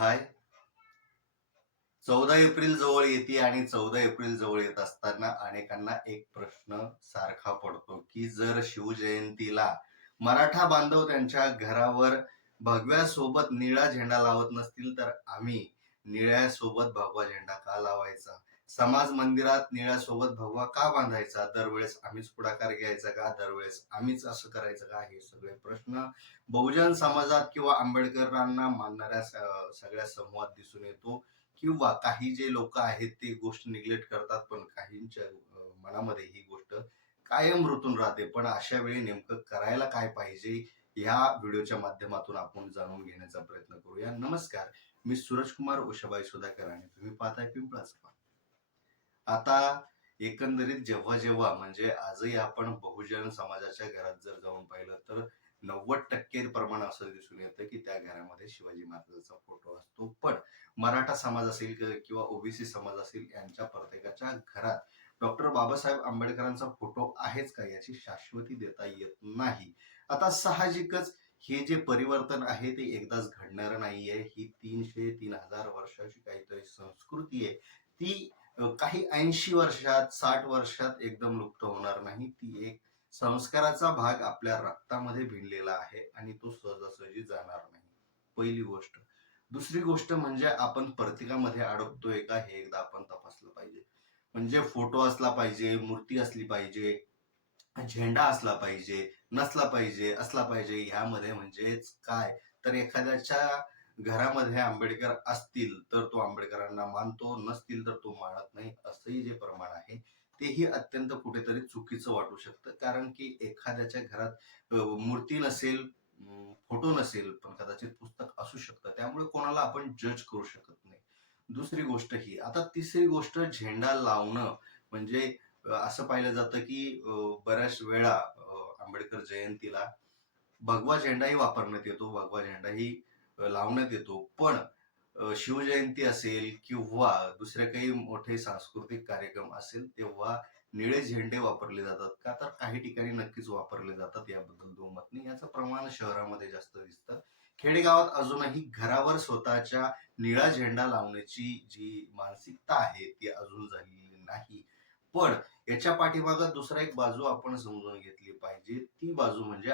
हाय. 14 April जवळ येते आणि 14 एप्रिल जवळ येत असताना अनेकांना एक प्रश्न सारखा पडतो की जर शिवजयंतीला मराठा बांधव त्यांच्या घरावर भगव्या सोबत निळा झेंडा लावत नसतील तर आम्ही निळ्या सोबत भगवा झेंडा का लावायचा? समाज मंदिरात निळ्या सोबत भगवा का बांधायचा? दरवेळेस आम्हीच पुढाकार घ्यायचा का? दरवेळेस आम्हीच असं करायचं का? हे सगळे प्रश्न बहुजन समाजात किंवा आंबेडकरांना मानणाऱ्या सगळ्या समूहात दिसून येतो. किंवा काही जे लोक आहेत ते गोष्ट निग्लेक्ट करतात, पण काहींच्या मनामध्ये ही गोष्ट कायम रुतून राहते. पण अशा वेळी नेमकं करायला काय पाहिजे, या व्हिडिओच्या माध्यमातून आपण जाणून घेण्याचा प्रयत्न करूया. नमस्कार, मी सूरजकुमार उषाबाई सुधाकर आणि तुम्ही पाहताय पिंपळाचं पान. आता एकंदरीत जेव्हा जेव्हा म्हणजे आजही आपण बहुजन समाजाच्या घरात जर जाऊन पाहिलं तर 90% प्रमाण असं दिसून येतं की त्या घरामध्ये शिवाजी महाराजांचा फोटो असतो. पण मराठा समाज असेल किंवा ओबीसी समाज असेल, यांच्या प्रत्येकाच्या घरात डॉक्टर बाबासाहेब आंबेडकरांचा फोटो आहेच का याची शाश्वती देता येत नाही. आता साहजिकच हे जे परिवर्तन आहे ते एकदाच घडणारं नाहीये. ही 300-3000 वर्षाची काहीतरी संस्कृती आहे. ती काही 80 वर्षात 60 वर्षात एकदम लुप्त होणार नाही. ती एक संस्काराचा भाग आपल्या रक्तामध्ये भिनलेला आहे आणि तो सहजासहजी जाणार नाही. पहिली गोष्ट. दुसरी गोष्ट म्हणजे आपण प्रत्येकामध्ये अडकतोय का हे एकदा आपण तपासलं पाहिजे. म्हणजे फोटो असला पाहिजे, मूर्ती असली पाहिजे, झेंडा असला पाहिजे, नसला पाहिजे, असला पाहिजे, ह्यामध्ये म्हणजेच काय, तर एखाद्याच्या घरामध्ये आंबेडकर असतील तर तो आंबेडकरांना मानतो, नसतील तर तो मानत नाही, असंही जे प्रमाण आहे तेही अत्यंत कुठेतरी चुकीचं वाटू शकतं. कारण की एखाद्याच्या घरात मूर्ती नसेल, फोटो नसेल, पण कदाचित पुस्तक असू शकतं. त्यामुळे कोणाला आपण जज करू शकत नाही. दुसरी गोष्ट ही. आता तिसरी गोष्ट, झेंडा लावणं म्हणजे असं पाहिलं जातं की बऱ्याच वेळा आंबेडकर जयंतीला भगवा झेंडाही वापरण्यात येतो, भगवा झेंडाही लावण्यात येतो. पण शिवजयंती असेल किंवा दुसरे काही मोठे सांस्कृतिक कार्यक्रम असेल तेव्हा निळे झेंडे वापरले जातात का? तर काही ठिकाणी नक्कीच वापरले जातात, याबद्दल दुमत नाही. याचं प्रमाण शहरामध्ये जास्त दिसतं. खेडेगावात अजूनही घरावर स्वतःच्या निळा झेंडा लावण्याची जी मानसिकता आहे ती अजून झालेली नाही. पण याच्या पाठीमागं दुसरा एक बाजू आपण समजून घेतली पाहिजे. ती बाजू म्हणजे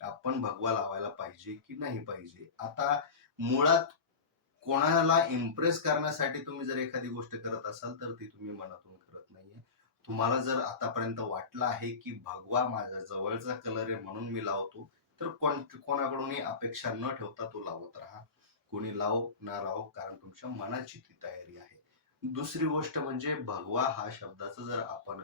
आपण भगवा लावायला पाहिजे की नाही पाहिजे. आता मुळात कोणाला इम्प्रेस करण्यासाठी तुम्ही जर एखादी गोष्ट करत असाल तर ती तुम्ही मनातून करत नाहीये. तुम्हाला जर आतापर्यंत वाटलं आहे की भगवा माझ्या जवळचा कलर आहे म्हणून मी लावतो, तर कोणाकडूनही अपेक्षा न ठेवता तो लावत राहा. कोणी लावो ना लावो, कारण तुमच्या मनाची ती तयारी आहे. दुसरी गोष्ट म्हणजे भगवा हा शब्दाचं जर आपण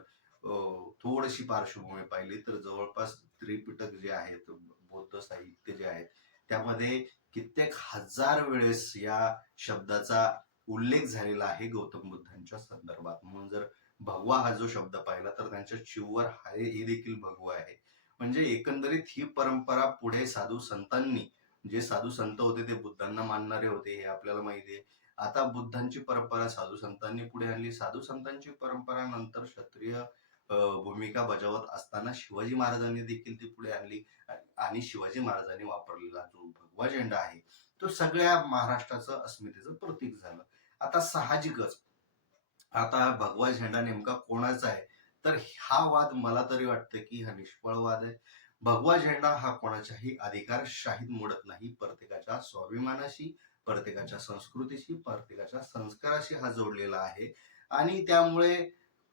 थोडीशी पार्श्वभूमी पाहिली तर जवळपास त्रिपिटक जे आहेत, बौद्ध साहित्य जे आहेत, त्यामध्ये कित्येक हजार वेळेस या शब्दाचा उल्लेख झालेला आहे गौतम बुद्धांच्या संदर्भात. म्हणून जर भगवा हा जो शब्द पाहिला तर त्यांच्या चिववर हे देखील भगवा आहे. म्हणजे एकंदरीत ही परंपरा पुढे साधू संतांनी, जे साधू संत होते ते बुद्धांना मानणारे होते हे आपल्याला माहिती आहे. आता बुद्धांची परंपरा साधू संतांनी पुढे आणली. साधू संतांची परंपरा नंतर क्षत्रिय भूमिका बजावत असताना शिवाजी महाराजांनी देखील ती पुढे आणली आणि शिवाजी महाराजांनी वापरलेला जो भगवा झेंडा आहे तो सगळ्या महाराष्ट्राचं अस्मितेचं प्रतीक झालं. आता साहजिकच, आता भगवा झेंडा नेमका कोणाचा आहे, तर हा वाद मला तरी वाटतं की हा निष्फळ वाद आहे. भगवा झेंडा हा कोणाच्याही अधिकारशाहीत मोडत नाही. प्रत्येकाच्या स्वाभिमानाशी, प्रत्येकाच्या संस्कृतीशी, प्रत्येकाच्या संस्काराशी हा जोडलेला आहे. आणि त्यामुळे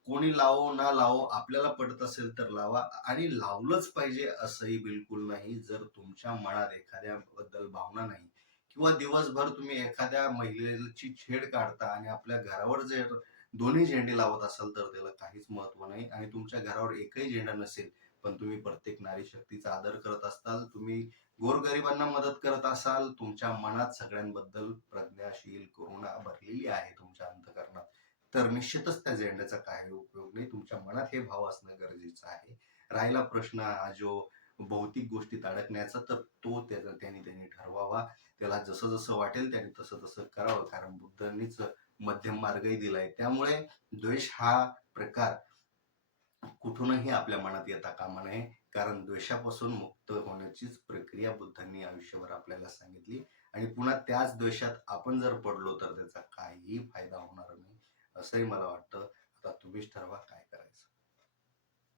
कोणी लावो ना लावो, आपल्याला पटत असेल तर लावा आणि लावलंच पाहिजे असंही बिलकुल नाही. जर तुमच्या मनात एखाद्याबद्दल भावना नाही किंवा दिवसभर तुम्ही एखाद्या महिलेची छेड काढता आणि आपल्या घरावर जर दोन्ही झेंडे लावत असाल तर त्याला काहीच महत्व नाही. आणि तुमच्या घरावर एकही झेंडा नसेल पण तुम्ही प्रत्येक नारी शक्तीचा आदर करत असाल, तुम्ही गोरगरिबांना मदत करत असाल, तुमच्या मनात सगळ्यांबद्दल प्रज्ञाशील करुणा भरलेली आहे तुमच्या अंतःकरणात, तर निश्चितच त्या झेंड्याचा काही उपयोग नाही. तुमच्या मनात हे भाव असणं गरजेचं आहे. राहिला प्रश्न हा जो भौतिक गोष्टीत अडकण्याचा, तर तो त्यांनी ठरवावा. त्याला जसं जसं वाटेल त्याने तसं तसं करावं, कारण बुद्धांनीच मध्यम मार्गही दिलाय. त्यामुळे द्वेष हा प्रकार कुठूनही आपल्या मनात येता कामा नये, कारण द्वेषापासून मुक्त होण्याचीच प्रक्रिया बुद्धांनी आयुष्यभर आपल्याला सांगितली आणि पुन्हा त्याच द्वेषात आपण जर पडलो तर त्याचा काहीही फायदा होणार नाही, असंही मला वाटतं. आता तुम्हीच ठरवा काय करायचं.